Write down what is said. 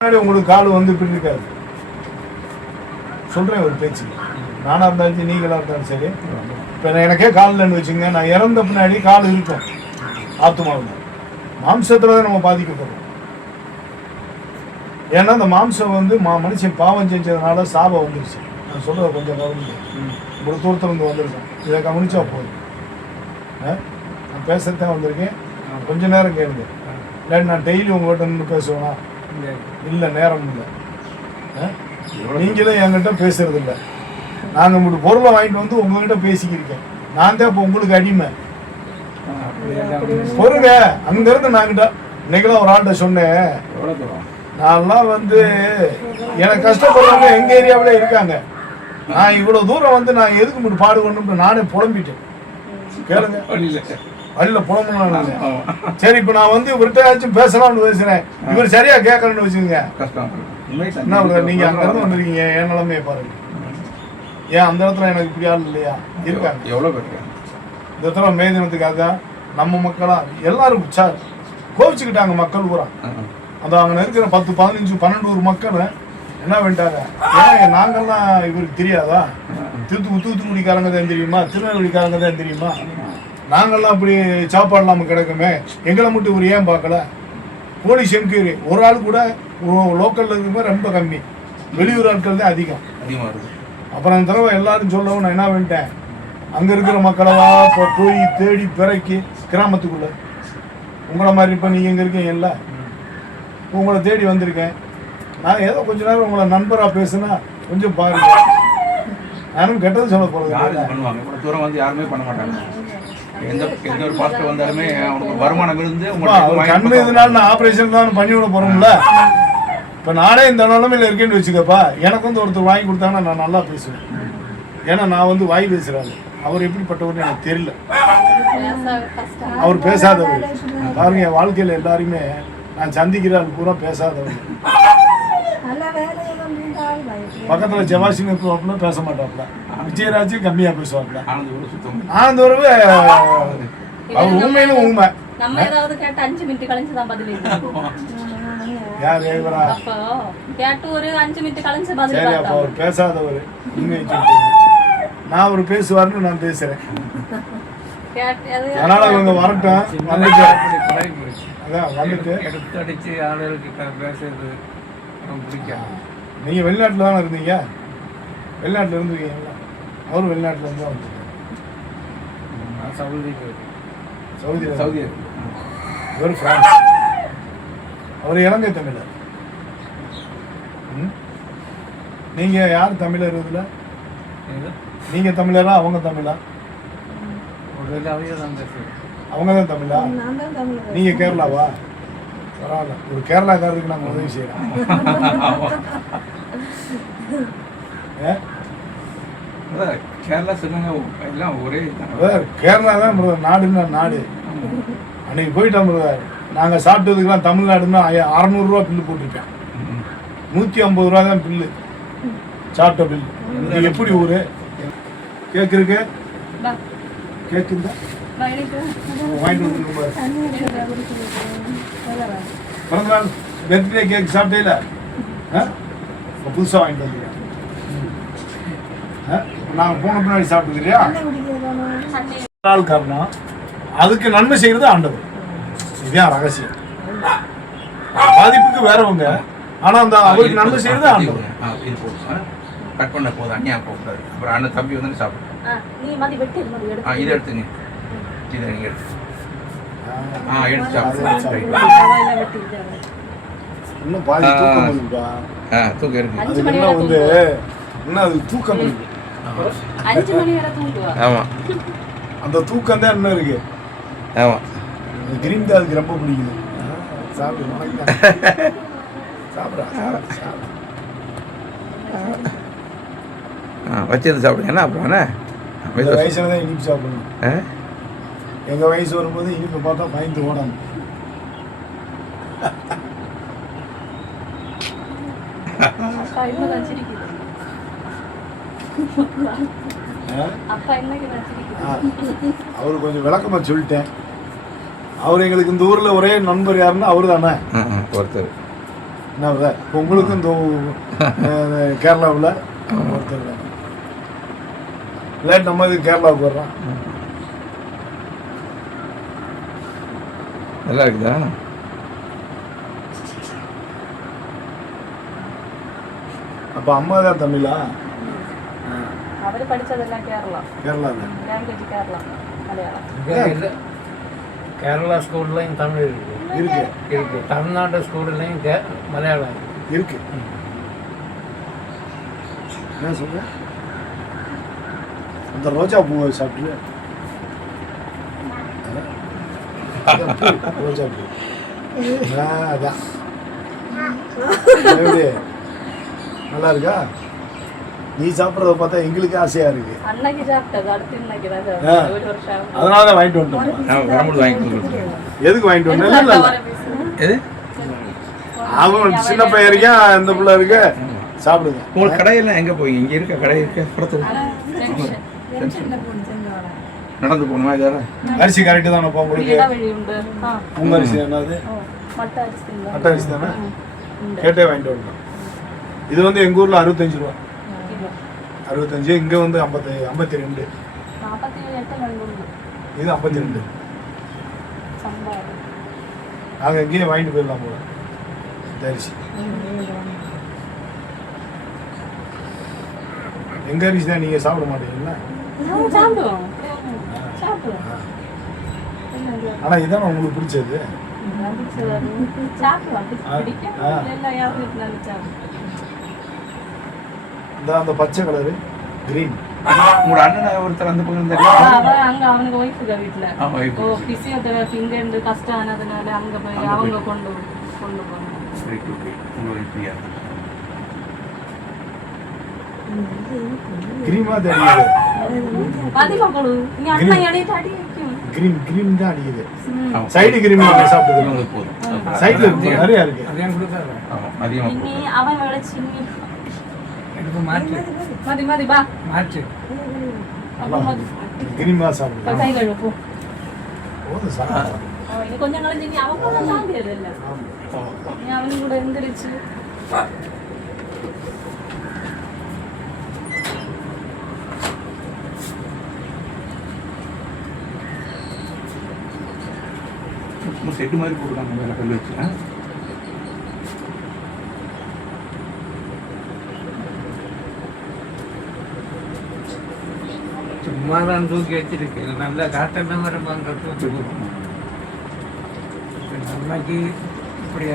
முன்னாடி உங்களுக்கு கால் வந்து இப்படி இருக்காது. சொல்கிறேன் ஒரு பேச்சு, நானாக இருந்தாலும் சரி நீங்களாக இருந்தாலும் சரி. இப்போ எனக்கே கால் இல்லைன்னு வச்சுங்க, நான் இறந்த பின்னாடி கால் இருக்கும். ஆத்மாவில் மாம்சத்தில் தான் நம்ம பாதிக்கப்படுறோம். ஏன்னா அந்த மாம்சம் வந்து மனுஷன் பாவம் செஞ்சதுனால சாபம் வந்துருச்சு. நான் சொல்கிறத கொஞ்சம் கவனிங்க. ஒரு தூரத்தில் இருந்து வந்திருக்கேன், இதை கவனிச்சா போதும். நான் பேசுறதுதான் வந்திருக்கேன், கொஞ்ச நேரம் கேளுங்க. இல்லை நான் டெய்லி உங்கள்கிட்ட நின்று பேசுவேனா? இல்லை, நேரம் இல்லை. நீங்களும் என்கிட்ட பேசுறது இல்லை. நாங்கள் உங்களோட பொருளை வாங்கிட்டு வந்து உங்ககிட்ட பேசிக்கிருக்கேன். நான் தான் இப்போ உங்களுக்கு அடிமை. பொருங்க அங்கிருந்து நான்கிட்ட இன்னைக்கெல்லாம் ஒரு ஆள்கிட்ட சொன்னேன், நான்லாம் வந்து எனக்கு கஷ்டப்படுறவங்க எங்க ஏரியாவில இருக்காங்க. நான் இவ்வளவு தூரம் வந்து நான் எதுக்கு மட்டும் பாடுபடணும்னு நானே புலம்பிட்டேன். கேளுங்க, வழியில புலம்புனாங்க. சரி, இப்ப நான் வந்து இவர்கிட்ட பேசலாம்னு பேசுறேன், இவர் சரியா கேட்கணும்னு வச்சுக்கோங்க. என்ன நீங்க அங்க இருந்து வந்துருக்கீங்க, என் நிலைமையை பாருங்க. ஏன் அந்த இடத்துல எனக்கு இப்படி ஆள் இல்லையா? இருக்காங்க, எவ்வளவு பேர். இந்த இடத்துல மே தினத்துக்காக நம்ம மக்களா எல்லாரும் கோவிச்சுக்கிட்டாங்க. மக்கள் பூரா அந்த அங்கே இருக்கிற 10, 15, 12 மக்கள் என்ன பண்ணிட்டாங்க, ஏன் நாங்கள்லாம் இவருக்கு தெரியாதா? தூத்துக்குடிக்காரங்க தான் தெரியுமா, திருநெல்வேலிக்காரங்க தான் தெரியுமா? நாங்கள்லாம் அப்படி சாப்பாடு இல்லாமல் கிடக்குமே, எங்களை மட்டும் இவர் ஏன் பார்க்கல? போலீஸ் என்கொயரி ஒரு ஆள் கூட லோக்கலில் இருக்கும்போது ரொம்ப கம்மி, வெளியூர் ஆட்கள் தான் அதிகமாக இருக்குது. அப்புறம் அந்த தடவை எல்லாரும் சொல்லவும் நான் என்ன பண்ணிட்டேன், அங்கே இருக்கிற மக்களவா இப்போ போய் தேடி பிறக்கி கிராமத்துக்குள்ளே உங்களை மாதிரி இப்போ நீங்கள் எங்கே இருக்கீங்கல்ல, உங்களை தேடி வந்திருக்கேன். நான் ஏதோ கொஞ்ச நேரம் உங்களை நண்பராக பேசுனா கொஞ்சம் பாருங்க. நானும் கெட்டது சொல்ல போகிறது தூரம் வந்து யாருமே பண்ண மாட்டாங்க. எந்த ஒரு பாஸ்டர் வந்தாலுமே அவனுக்கு வருமானம் இருந்து கண்ணு இதனால நான் ஆப்ரேஷன் தான் பண்ணி விட போகிறோம்ல. இப்போ நானே இந்த நிலைமையில் இருக்கேன்னு வச்சுக்கப்பா, எனக்கு வந்து ஒருத்தர் வாங்கி கொடுத்தாங்கன்னா நான் நல்லா பேசுவேன். ஏன்னா நான் வந்து வாய் பேசுகிறாங்க. அவர் எப்படிப்பட்டவர்னு எனக்கு தெரியல, அவர் பேசாதவர். பாருங்க, என் வாழ்க்கையில் எல்லாருமே நான் சந்திக்கிற ஆள் பூரா பேசாதவர். பக்கத்தில் ஜவாசிங்க இருப்பாப்புல பேச மாட்டாப்புல, விஜயராஜ் கம்மியாக பேசுவாப்புல. ஆனந்த உறவு அவர் உண்மையிலும் உண்மை. யார் இவரா? சரி, அப்போ அவர் பேசாதவர். உண்மையை சொல்றீங்க, நான் அவர் பேசுவார்னு நான் பேசுறேன். அதனால அவங்க வரட்டும், வந்துட்டு அதான் வந்துட்டு எடுத்தடிச்சு ஆளுகளுக்கு பேசுறது பிடிக்கும். நீங்க வெளிநாட்டில் தானே இருந்தீங்க, வெளிநாட்டில் இருந்துருக்கீங்களா? அவரும் வெளிநாட்டில் இருந்து தான் சவுதி. இவர் பிரான்ஸ், அவர் இலங்கை தமிழர். நீங்க யார் தமிழர்? இதுல நீங்க தமிழரா அவங்க தமிழா? அவங்க தான் தமிழா? நீங்க கேரளாவா? பரவாயில்ல, ஒரு கேரளாக்காரருக்கு நாங்கள் உதவி செய்யறோம். கேரளா தான் நாடுன்னா நாடு. அன்னைக்கு போயிட்டோம் பிரதர், நாங்கள் சாப்பிட்டதுக்கெல்லாம் தமிழ்நாடுன்னா 600 ரூபா பில்லு போட்டிருக்கேன். 150 ரூபா தான் பில்லு, சாப்பிட்ட பில்லு. இது எப்படி ஊரு கேக்குருக்கு? கேக்குதா? வாங்கிட்டு பிறந்தநாள் பர்த்டே கேக் சாப்பிட்டே புதுசாக வாங்கிட்டு வந்துருக்கேன். நாங்கள் போன பின்னாடி சாப்பிட்டுக்கிறியா? நாள் காரணம் அதுக்கு நன்மை செய்யறது ஆண்டவர். இதுதான் ரகசியம். பாதிப்புக்கு வேறவங்க, ஆனா அந்த அவருக்கு நன்மை செய்யறது ஆண்டவர். கட் பண்ண போதும், அண்ணியா போகாது. அப்புறம் அண்ணன் தம்பி வந்து சாப்பிடுங்க. இதை எடுத்துங்க, இதை நீங்க எடுத்து எடுத்து சாப்பிடுங்க. இன்னும் பாதி தூக்கம் இருக்குப்பா. தூக்கம் இருக்கு. அதுக்கு வந்து இன்னும் அது தூக்கம் இருக்கு. 5 மணி வரை தூங்குவா. ஆமா, அந்த தூக்கம் தான் இன்னும் இருக்கு. ஆமா, கிரீன் தான் அதுக்கு ரொம்ப பிடிக்குது. சாப்பிடு, சாப்பிடா, வச்சிருந்து சாப்பிடுங்க. என்ன அப்புறம் என்ன வயசுல தான் இனிப்பு சாப்பிடணும். எங்க வயசு வரும்போது இனிப்பு பார்த்தா பயந்து ஓடணும். அவரு கொஞ்சம் விளக்கமா சொல்லிட்டேன். அவர் எங்களுக்கு இந்த ஊர்ல ஒரே நண்பர் யாருன்னா அவரு தானே. ஒருத்தர் என்ன உங்களுக்கும் இந்த கேரளாவில் ஒருத்தர் இல்லை நம்ம இது கேரளாவுக்கு வர்றோம். நல்லா இருக்குதா? அப்போ அம்மா தான் தமிழா? அவரு படிச்சதெல்லாம் கேரளா. கேரளா தான். லாங்குவேஜ் கேரளா, மலையாளம். கேரளா ஸ்கூல்லையும் தமிழ் இருக்கு. இருக்கு. தமிழ்நாடு ஸ்கூல்லையும் மலையாளம் இருக்கு. என்ன சொல்ற? அந்த ரோஜா பூவை சாப்பிட்டு ரோஜா பூ அதான் எப்படி நல்லா இருக்கா? நீ சாப்பிட்றத பார்த்தா எங்களுக்கு ஆசையா இருக்கு. அன்னைக்கு சாப்பிட்டது, அடுத்து இன்னைக்கு தான் சாப்பிட்டது. ஒரு வருஷம் அதனால தான் வாங்கிட்டு வந்துட்டோம். நான் வரும்போது வாங்கிட்டு எதுக்கு வாங்கிட்டு வந்தேன்? இல்லை எது அவன் சின்ன பையன் இருக்கேன், இந்த பிள்ளை இருக்கு, சாப்பிடுங்க. உங்களுக்கு கடையெல்லாம் எங்கே போய் இங்கே இருக்க கடை இருக்க படத்தில் நடந்து போகணுமா? இதார அரிசி கரெக்டு தானே போக உங்களுக்கு? வழி உண்டு. உங்க அரிசி என்னது? மட்டை அரிசி தான். மட்டை அரிசி தானே? கேட்டே வாங்கிட்டு வரணும். இது வந்து எங்கள் ஊரில் 65 ரூபா. 65. இங்கே வந்து 52. 48 இது 52. சம்பளம். நாங்கள் எங்கேயும் வாங்கிட்டு போயிடலாம் போல இந்த அரிசி. எங்கள் அரிசி தான் நீங்கள் சாப்பிட மாட்டீங்களா? சாப்பிடுவோம். சாப்பிடுவோம். ஆனால் இதானே உங்களுக்கு பிடிச்சது? சாப்பிடுவோம். பிடிக்கும். எல்லாம் யாரும் வீட்டில் சாப்பிடுவோம். அந்த பச்சை கலரு கிரீன். உங்களோட அண்ணன் ஒருத்தர் அந்த பக்கம் அங்க அவனுக்கு ஒய்ஃபுங்க வீட்டுல பிசியோதெரபி இங்க இருந்து கஷ்டம் ஆனதுனால அங்க போய் அவங்க கொண்டு போனாங்க. கிரீமா தான் அடிக்குது. பாதிமா கொடு நீ அண்ணா எடையிட்டு அடி வைக்கும். கிரீன் தான் அடிக்குது. சைடு கிரீம் சாப்பிடுறது போதும். சைடுல இருக்கு நிறைய இருக்கு. அதையும் கொடுக்காத. இனி அவன் விட சின்னி எடுத்து மாற்று. மதி பா மாற்று. கிரீமா சாப்பிடுறது. கை கழுவு போ. போதும் சாப்பிடு. இது கொஞ்சம் கழிஞ்சு நீ அவன் கூட சாப்பிடுறது இல்லை. நீ அவனும் கூட எந்திரிச்சு செட்டு மாதிரி போட்டுருக்காங்க மேலே கல் வச்சு. சும்மா தான் தூக்கி வச்சிருக்கேன். நல்லா காட்டெல்லாம் வர பண்ணுறது. அன்னைக்கு இப்படி